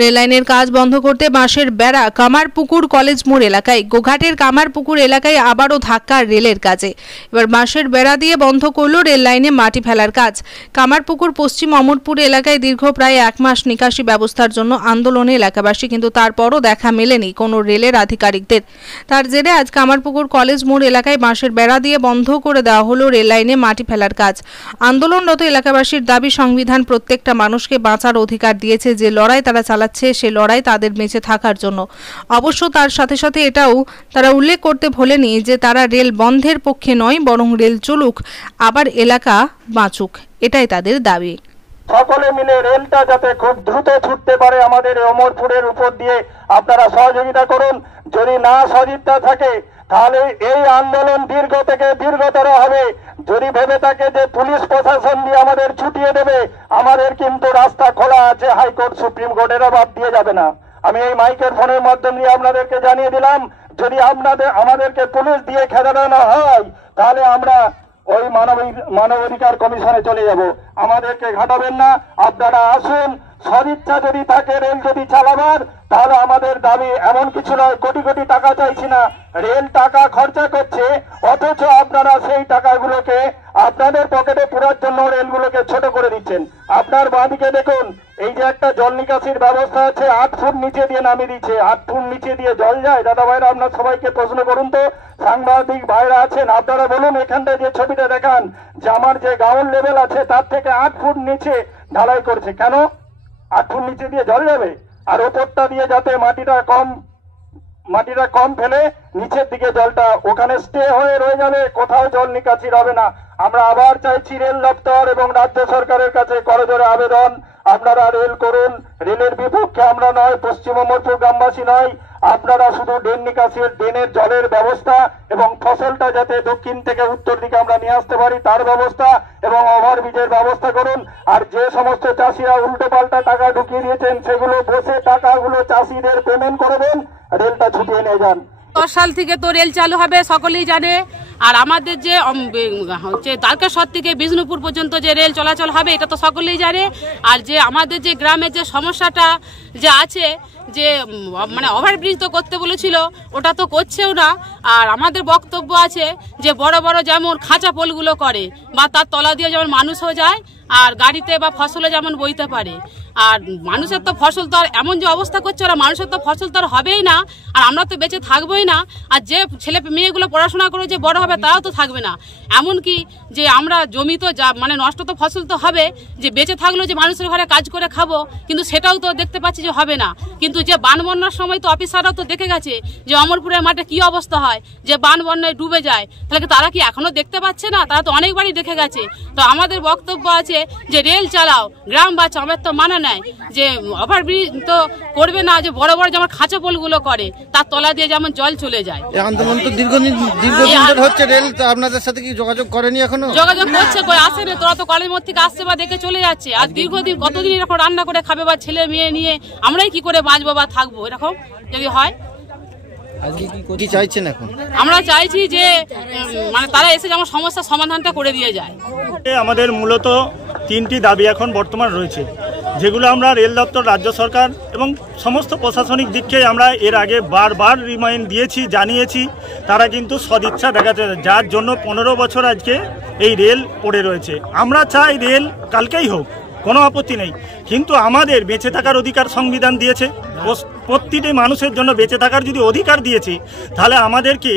Rail লাইনের কাজ বন্ধ করতে বাঁশের বেড়া কামারপুকুর কলেজ মোড় এলাকায়। গোঘাটের কামারপুকুর এলাকায় আবারও ধাক্কা রেলের কাজে। এবার বাঁশের বেড়া দিয়ে বন্ধ করল রেল লাইনে মাটি ফেলার কাজ। কামারপুকুর পশ্চিম অমরপুর এলাকায় দীর্ঘ প্রায় 1 মাস নিকাশি ব্যবস্থার জন্য আন্দোলনে এলাকাবাসী, কিন্তু তারপরও দেখা মেলেনি কোনো রেলের আধিকারিকদের। তার জেরে আজ কামারপুকুর কলেজ মোড় এলাকায় বাঁশের বেড়া দিয়ে বন্ধ করে দেওয়া হলো রেল লাইনে মাটি ফেলার কাজ। আন্দোলনরত এলাকাবাসীর দাবি, সংবিধান প্রত্যেকটা মানুষকে বাঁচার অধিকার দিয়েছে। যে লড়াই তারা সে লড়াই তাদের বেঁচে থাকার জন্য। অবশ্য তার সাথে সাথে এটাও তারা উল্লেখ করতে ভোলেনি যে তারা রেল বন্ধের পক্ষে নয়, বরং রেল চলুক, আবার এলাকা বাঁচুক, এটাই তাদের দাবি। সকলে মিলে রেলটা যাতে খুব দ্রুত ছুটতে পারে আমাদের অমরপুরের উপর দিয়ে আপনারা সহযোগিতা করুন। যদি না সহযোগিতা থাকে তাহলে এই আন্দোলন দীর্ঘ থেকে দীর্ঘতর হবে। যদি ভেবে থাকে যে পুলিশ প্রশাসন দিয়ে আমাদের ছুটিয়ে দেবে, আমাদের কিন্তু রাস্তা খোলা আছে, হাইকোর্ট সুপ্রিম কোর্টের বাদ দিয়ে যাবে না। আমি এই মাইকের ফোনের মাধ্যমে দিয়ে আপনাদেরকে জানিয়ে দিলাম, যদি আমাদেরকে পুলিশ দিয়ে খেদানো হয় তাহলে আমরা ওই মানবাধিকার কমিশনে চলে যাব। আমাদেরকে ঘাটাবেন না, আপনারা আসুন। সদিচ্ছা যদি থাকে রেল যদি চালাবার, তাহলে আমাদের দাবি এমন কিছু নয়, কোটি কোটি টাকা চাইছি না। রেল টাকা খরচা করছে, অথচ আপনারা সেই টাকাগুলোকে আপনাদের পকেটে পুরার জন্য রেলগুলোকে ছোট করে দিচ্ছেন। আপনার বাঁদিকে দেখুন, এই যে একটা জল নিকাশির ব্যবস্থা আছে, 8 ফুট নিচে দিয়ে নামিয়ে দিচ্ছে। 8 ফুট নিচে দিয়ে জল যায়? দাদা ভাইরা, আপনার সবাইকে প্রশ্ন করুন তো, সাংবাদিক ভাইরা আছেন, আপনারা বলুন, এখানটা যে ছবিটা দেখান যে আমার যে গ্রাউন্ড লেভেল আছে তার থেকে 8 ফুট নিচে ঢালাই করছে। কেন 8 ফুট নিচে দিয়ে জল যাবে? আর ওপরটা দিয়ে যাতে মাটিটা কম ফেলে নিচের দিকে জলটা ওখানে স্টে হয়ে রয়ে যাবে, কোথাও জল নিকাশির হবে না। আমরা আবার চাইছি রেল দপ্তর এবং রাজ্য সরকারের কাছে করজোড়ে আবেদন, আপনারা রেল করুন। রেলের বিপক্ষে আমরা নয়, পশ্চিম অমরপুর গ্রামবাসী নয়। আপনারা শুধু ড্রেন নিকাশির, ড্রেনের জলের ব্যবস্থা এবং ফসলটা যাতে দক্ষিণ থেকে উত্তর দিকে আমরা নিয়ে আসতে পারি তার ব্যবস্থা এবং ওভারব্রিজের ব্যবস্থা করুন। আর যে সমস্ত চাষিরা উল্টো পাল্টা টাকা ঢুকিয়ে দিয়েছেন, সেগুলো বসে টাকাগুলো চাষিদের পেমেন্ট করে দেন, রেলটা ছুটিয়ে নিয়ে যান। 10 সাল থেকে তো রেল চালু হবে সকলেই জানে। আর আমাদের যে হচ্ছে দ্বারকেশ্বর থেকে বিষ্ণুপুর পর্যন্ত যে রেল চলাচল হবে এটা তো সকলেই জানে। আর যে আমাদের যে গ্রামের যে সমস্যাটা যে আছে, যে মানে ওভারব্রিজ তো করতে বলেছিল, ওটা তো করছেও না। আর আমাদের বক্তব্য আছে যে বড় বড় যেমন খাঁচা পোলগুলো করে, বা তার তলা দিয়ে যেমন মানুষও যায় আর গাড়িতে বা ফসলে যেমন বইতে পারে। আর মানুষের তো ফসল তো আর এমন যে অবস্থা করছে, ওরা মানুষের তো ফসল তো আর হবেই না, আর আমরা তো বেঁচে থাকবোই না। আর যে ছেলে মেয়েগুলো পড়াশোনা করে যে বড় হবে তারাও তো থাকবে না। এমনকি যে আমরা জমি তো মানে নষ্ট তো ফসল তো হবে, যে বেঁচে থাকলেও যে মানুষের ঘরে কাজ করে খাবো, কিন্তু সেটাও তো দেখতে পাচ্ছি যে হবে না। কিন্তু যে বান বন্যার সময় তো অফিসাররাও তো দেখে গেছে যে অমরপুরের মাঠে কি অবস্থা হয়, যে বান বন্যায় ডুবে যায়। তাহলে তারা কি এখনো দেখতে পাচ্ছে না? তারা তো অনেকবারই দেখে গেছে। তো আমাদের বক্তব্য আছে যে রেল চালাও, গ্রাম বাঁচাও। আমার তো মানা নাই যে ওভারব্রিজ তো করবে না, যে বড় বড় যেমন খাঁচা পোলগুলো করে তার তলা দিয়ে যেমন জল চলে যায়। আন্দোলন তো দীর্ঘদিন হচ্ছে, রেল আপনাদের সাথে কি যোগাযোগ করেনি? এখনো যোগাযোগ করছে, আসে না। তোরা তো কলেজ মোড় থেকে আসছে বা দেখে চলে যাচ্ছে। আর দীর্ঘদিন কতদিন এরকম রান্না করে খাবে, বা ছেলে মেয়ে নিয়ে আমরাই কি করে বাঁচবো বা থাকবো এরকম যদি হয়? কি চাইছেন এখন? আমরা চাইছি যে মানে তারা এসে যেমন সমস্যার সমাধানটা করে দিয়ে যায়। আমাদের মূলত 3টি দাবি এখন বর্তমান রয়েছে, যেগুলো আমরা রেল দপ্তর, রাজ্য সরকার এবং সমস্ত প্রশাসনিক দিককে আমরা এর আগে বারবার রিমাইন্ড দিয়েছি, জানিয়েছি। তারা কিন্তু সদিচ্ছা দেখাচ্ছে, যার জন্য 15 বছর আজকে এই রেল পড়ে রয়েছে। আমরা চাই রেল কালকেই হোক, কোনো আপত্তি নেই, কিন্তু আমাদের বেঁচে থাকার অধিকার সংবিধান দিয়েছে। প্রতিটি মানুষের জন্য বেঁচে থাকার যদি অধিকার দিয়েছে, তাহলে আমাদেরকে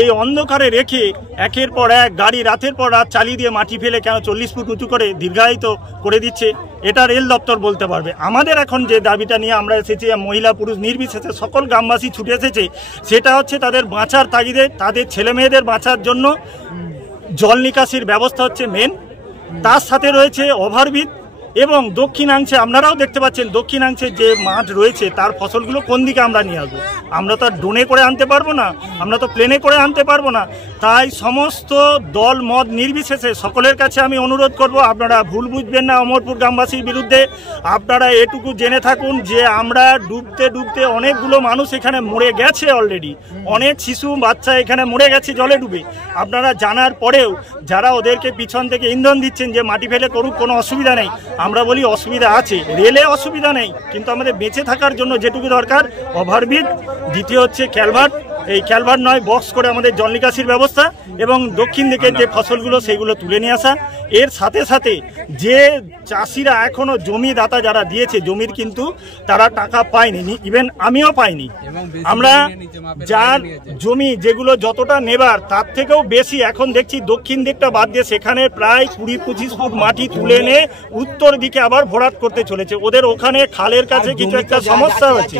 এই অন্ধকারে রেখে একের পর এক গাড়ি রাতের পর রাত চালিয়ে দিয়ে মাটি ফেলে কেন 40 ফুট উঁচু করে দীর্ঘায়িত করে দিচ্ছে, এটা রেল দপ্তর বলতে পারবে। আমাদের এখন যে দাবিটা নিয়ে আমরা এসেছি, মহিলা পুরুষ নির্বিশেষে সকল গ্রামবাসী ছুটে এসেছে, সেটা হচ্ছে তাদের বাঁচার তাগিদে, তাদের ছেলে মেয়েদের বাঁচার জন্য জল নিকাশির ব্যবস্থা হচ্ছে মেন। তার সাথে রয়েছে ওভারব্রিজ এবং দক্ষিণাংশে আপনারাও দেখতে পাচ্ছেন, দক্ষিণাংশে যে মাঠ রয়েছে তার ফসলগুলো কোন দিকে আমরা নিয়ে আসবো? আমরা তো আর ড্রোনে করে আনতে পারবো না, আমরা তো প্লেনে করে আনতে পারবো না। তাই সমস্ত দল মত নির্বিশেষে সকলের কাছে আমি অনুরোধ করব, আপনারা ভুল বুঝবেন না অমরপুর গ্রামবাসীর বিরুদ্ধে। আপনারা এটুকু জেনে থাকুন যে আমরা ডুবতে ডুবতে অনেকগুলো মানুষ এখানে মরে গেছে অলরেডি, অনেক শিশু বাচ্চা এখানে মরে গেছে জলে ডুবে। আপনারা জানার পরেও যারা ওদেরকে পিছন থেকে ইন্ধন দিচ্ছেন যে মাটি ফেলে করুক, কোনো অসুবিধা নেই, আমরা বলি অসুবিধা আছে, রেলে অসুবিধা নেই, কিন্তু আমাদের বেঁচে থাকার জন্য যেটুকু দরকার ওভারব্রিজ, দ্বিতীয় হচ্ছে ক্যালভার্ট, এই ক্যালভার্ট নয় বক্স করে আমাদের জল নিকাশির ব্যবস্থা এবং দক্ষিণ দিকের যে ফসলগুলো সেইগুলো তুলে নিয়ে আসা। এর সাথে সাথে যে চাষিরা এখনো জমিদাতা যারা দিয়েছে জমির কিন্তু তারা টাকা পায়নি, ইভেন আমিও পাইনি। আমরা যার জমি যেগুলো যতটা নেবার তার থেকেও বেশি এখন দেখছি দক্ষিণ দিকটা বাদ দিয়ে সেখানে প্রায় 20-25 ফুট মাটি তুলে এনে উত্তর দিকে আবার ভরাট করতে চলেছে। ওদের ওখানে খালের কাছে কিছু একটা সমস্যা হচ্ছে,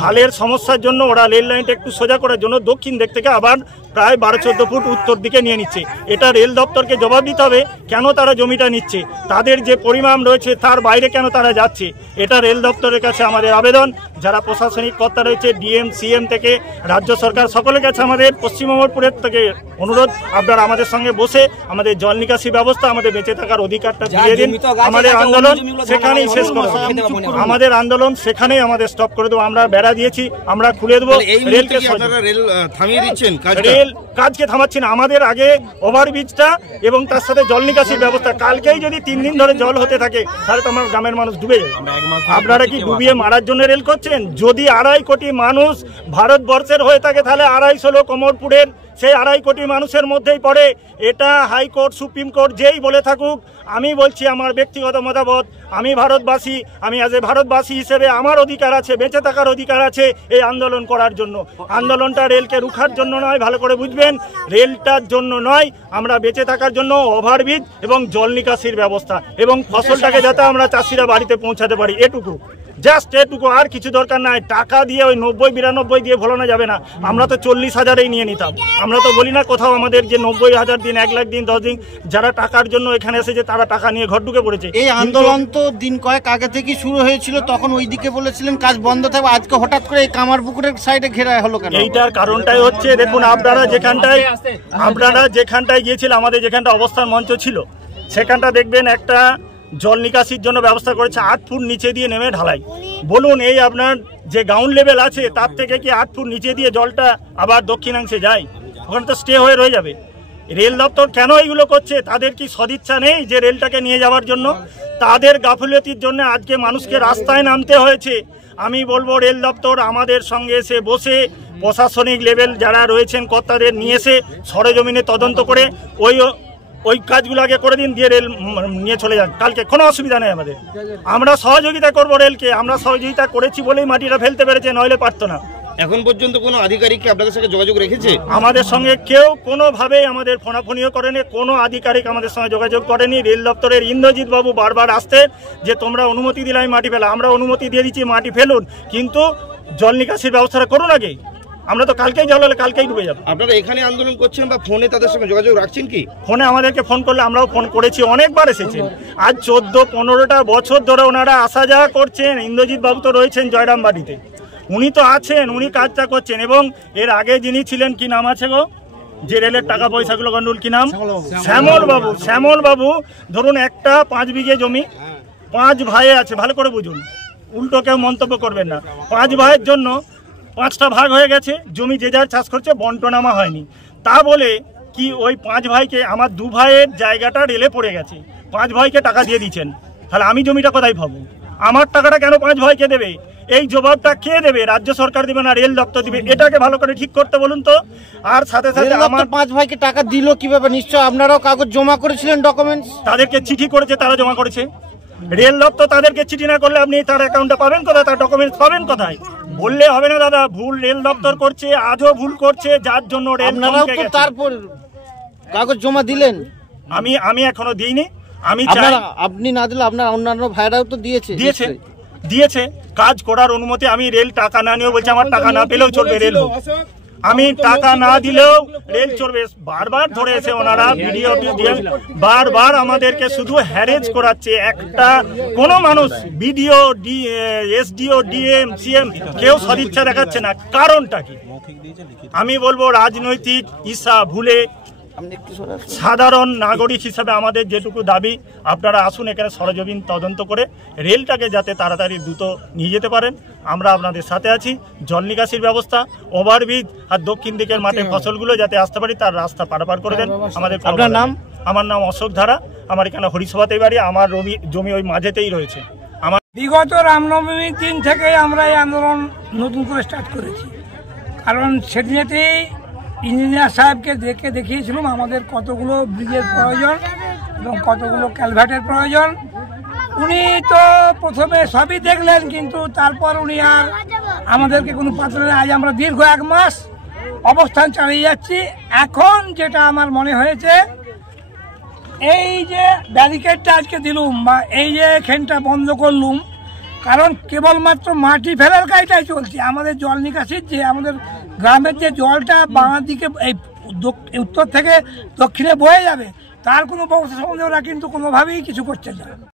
খালের সমস্যার জন্য ওরা রেল লাইনটা একটু সোজা করার জন্য দক্ষিণ দিক থেকে আবার প্রায় 12-14 ফুট উত্তর দিকে নিয়ে নিচ্ছে। এটা রেল দপ্তরকে জবাব দিতে হবে কেন তারা জমিটা নিচ্ছে, তাদের যে পরিমাণ রয়েছে তার বাইরে কেন তারা যাচ্ছে। এটা রেল দপ্তরের কাছে আমাদের আবেদন, যারা প্রশাসনিক কর্তা রয়েছে ডিএম সিএম থেকে রাজ্য সরকার সকলের কাছে আমাদের পশ্চিম মেদিনীপুরের থেকে অনুরোধ, আপনারা আমাদের সঙ্গে বসে আমাদের জল নিকাশি ব্যবস্থা, আমাদের বেঁচে থাকার অধিকারটা দিয়ে দিন। আমাদের আন্দোলন সেখানেই শেষ করে দেবো, আমাদের আন্দোলন সেখানেই আমাদের স্টপ করে দেবো। আমরা বেড়া দিয়েছি, আমরা খুলে দেবো। রেলকে থামিয়ে দিচ্ছেন, রেল কাজকে থামাচ্ছি না, আমাদের আগে ওভারব্রিজটা এবং তার সাথে জল নিকাশির ব্যবস্থা। কালকেই যদি 3 দিন ধরে জল হতে থাকে তাহলে তো আমার গ্রামের মানুষ ডুবে যাবে। আপনারা কি ডুবিয়ে মারার জন্য রেল করছেন? যদি 2.5 কোটি মানুষ ভারতবর্ষের হয়ে থাকে তাহলে 250 লোক কমরপুরের সেই 2.5 কোটি মানুষের মধ্যেই পড়ে। এটা হাইকোর্ট সুপ্রিম কোর্ট যেই বলে থাকুক, আমি বলছি আমার ব্যক্তিগত মতামত, আমি ভারতবাসী, আমি আজ এ ভারতবাসী হিসেবে আমার অধিকার আছে, বেঁচে থাকার অধিকার আছে এই আন্দোলন করার জন্য। আন্দোলনটা রেলকে রুখার জন্য নয়, ভালো করে বুঝবেন, রেলটার জন্য নয়, আমরা বেঁচে থাকার জন্য ওভারব্রিজ এবং জল নিকাশির ব্যবস্থা এবং ফসলটাকে যাতে আমরা চাষিরা বাড়িতে পৌঁছাতে পারি, এটুকু, জাস্ট এটুকু, আর কিছু দরকার নাই। টাকা দিয়ে ওই 90-92 দিয়ে ভোলানো যাবে না। আমরা তো 40,000-এই নিয়ে নিতাম। আমরা তো বলি না কোথাও আমাদের যে 90,000 দিন, 1 লাখ দিন, 10 দিন যারা টাকার জন্য এখানে এসেছে তারা টাকা নিয়ে ঘর ঢুকে পড়েছে। এই আন্দোলন তো দিন কয়েক আগে থেকে শুরু হয়েছিল, তখন ওইদিকে বলেছিলেন কাজ বন্ধ থাকবে, আজকে হঠাৎ করে এই কামারপুকুরের সাইডে ঘেরা হলো কেন? এইটার কারণটাই হচ্ছে, দেখুন আপনারা যেখানটায় গিয়েছিলেন, আমাদের যেখানটা অবস্থান মঞ্চ ছিল সেখানটা দেখবেন একটা জল নিকাশির জন্য ব্যবস্থা করেছে 8 ফুট নিচে দিয়ে নেমে ঢালাই। বলুন এই আপনার যে গ্রাউন্ড লেভেল আছে তার থেকে কি 8 ফুট নিচে দিয়ে জলটা আবার দক্ষিণাংশে যায়? ওখানে তো স্টে হয়ে রয়ে যাবে। রেল দপ্তর কেন এইগুলো করছে? তাদের কি সদিচ্ছা নেই যে রেলটাকে নিয়ে যাওয়ার জন্য? তাদের গাফিলতির জন্য আজকে মানুষকে রাস্তায় নামতে হয়েছে। আমি বলবো রেল দপ্তর আমাদের সঙ্গে এসে বসে প্রশাসনিক লেভেল যারা রয়েছেন কর্তাদের নিয়ে এসে সরেজমিনে তদন্ত করে ওই কাজগুলো আগে করে দিন, দিয়ে রেল নিয়ে চলে যান কালকে, কোনো অসুবিধা নেই আমাদের। আমরা সহযোগিতা করবো রেলকে, আমরা সহযোগিতা করেছি বলেই মাটিটা ফেলতে পেরেছে, নইলে পারতো না। এখন পর্যন্ত কোনো আধিকারিক আপনাদের সঙ্গে যোগাযোগ রেখেছে? আমাদের সঙ্গে কেউ কোনোভাবেই আমাদের ফোনাফোনিও করেনি, কোনো আধিকারিক আমাদের সঙ্গে যোগাযোগ করেনি। রেল দপ্তরের ইন্দ্রজিৎ বাবু বারবার আসতেন যে তোমরা অনুমতি দিলে আমি মাটি ফেলা, আমরা অনুমতি দিয়ে দিচ্ছি মাটি ফেলুন, কিন্তু জল নিকাশির ব্যবস্থাটা করুন আগে। আমরা তো কালকেই জল হলে কালকেই ডুবে যাবো। আপনারা এখানে আন্দোলন করছেন বা ফোনে তাদের সঙ্গে যোগাযোগ রাখছেন কি? ফোনে আমাদেরকে ফোন করলে আমরাও ফোন করেছি, অনেকবার এসেছেন। আজ 14-15টা বছর ধরে ওনারা আসা যাওয়া করছেন। ইন্দ্রজিৎ বাবু তো রয়েছেন জয়রামবাড়িতে, উনি তো আছেন, উনি কাজটা করছেন। এবং এর আগে যিনি ছিলেন, কি নাম আছে গো, যে রেলের টাকা পয়সাগুলো গন্ডুল, কি নাম? শ্যামল বাবু। ধরুন একটা 5 বিঘে জমি, 5 ভাই আছে, ভালো করে বুঝুন, উল্টো কেউ মন্তব্য করবেন না। 5 ভাইয়ের জন্য 5টা ভাগ হয়ে গেছে, জমি যে যার চাষ করছে, বন্টনামা হয়নি। তা বলে কি ওই 5 ভাইকে, আমার 2 ভাইয়ের জায়গাটা রেলে পড়ে গেছে, 5 ভাইকে টাকা দিয়ে দিচ্ছেন, তাহলে আমি জমিটা কোথায় পাবো? আমার টাকাটা কেন 5 ভাইকে দেবে? এই জবাবটা কে দেবে? রাজ্য সরকার দিবে না রেল দপ্তর দিবে? এটাকে ভালো করে ঠিক করতে বলুন তো। আর সাথে সাথে আমার 5 ভাইকে টাকা দিল কিভাবে? নিশ্চয় আপনারাও কাগজ জমা করেছিলেন, ডকুমেন্টস। তাদেরকে চিঠি করেছে, তারা জমা করেছে। রেল দপ্তর তাদেরকে চিঠি না করলে আপনি তার অ্যাকাউন্টে পাবেন কোথায়, তার ডকুমেন্টস পাবেন কোথায়? বললে হবে না দাদা, ভুল রেল দপ্তর করছে, আজও ভুল করছে, যার জন্য রেল তারপর কাগজ জমা দিলেন। আমি এখনো দিইনি। আমি আপনি না দিলে আপনার অন্যান্য ভাইরাও তো দিয়েছে কাজ করার অনুমতি। আমি রেল টাকা না নিয়েও বলছি আমার টাকা না পেলেও চলবে, রেল আমি টাকা না দিলেও রেল চলবে। বারবার ধরে এসে ওনারা ভিডিও দিয়ে বারবার আমাদেরকে শুধু হ্যারেজ করাচ্ছে। একটা কোনো মানুষ, বিডিও, এসডিও, ডিএম, সিএম, কেউ সদিচ্ছা দেখাচ্ছে না। কারণটা কি? আমি বলবো রাজনৈতিক ইচ্ছা ভুলে সাধারণ নাগরিক হিসাবে আমাদের যেটুকু দাবি, আপনারা আসুন এখানে সরজমিন তদন্ত করে রেলটাকে যাতে তাড়াতাড়ি দ্রুত নিয়ে যেতে পারেন, আমরা আপনাদের সাথে আছি। জল নিকাশির ব্যবস্থা, ওভারব্রিজ আর দক্ষিণ দিকের মাঠে ফসলগুলো যাতে আসতে পারি তার রাস্তা পারাপার করে দেন। আমাদের আপনার নাম? আমার নাম অশোক ধারা, আমার এখানে হরিসভাতেই বাড়ি, আমার জমি ওই মাঝেতেই রয়েছে। বিগত রামনবমীর দিন থেকে আমরা এই আন্দোলন নতুন করে স্টার্ট করেছি, কারণ সেদিনেতেই ইঞ্জিনিয়ার সাহেবকে দেখিয়েছিলাম আমাদের কতগুলো ব্রিজের প্রয়োজন এবং কতগুলো ক্যালভার্টের প্রয়োজন। উনি তো প্রথমে সবই দেখলেন, কিন্তু তারপর উনি আর আমাদেরকে কোনো পাত্র নেই। আজ আমরা দীর্ঘ 1 মাস অবস্থান চালিয়ে যাচ্ছি। এখন যেটা আমার মনে হয়েছে, এই যে ব্যারিকেডটা আজকে দিলুম বা এই যে এখানটা বন্ধ করলুম, কারণ কেবলমাত্র মাটি ফেলার কাজটাই চলছে। আমাদের জল নিকাশির যে আমাদের গ্রামের যে জলটা বাঁ দিকে এই উত্তর থেকে দক্ষিণে বয়ে যাবে, তার কোনো ব্যবস্থা সম্বন্ধে ওরা কিন্তু কোনোভাবেই কিছু করছে না।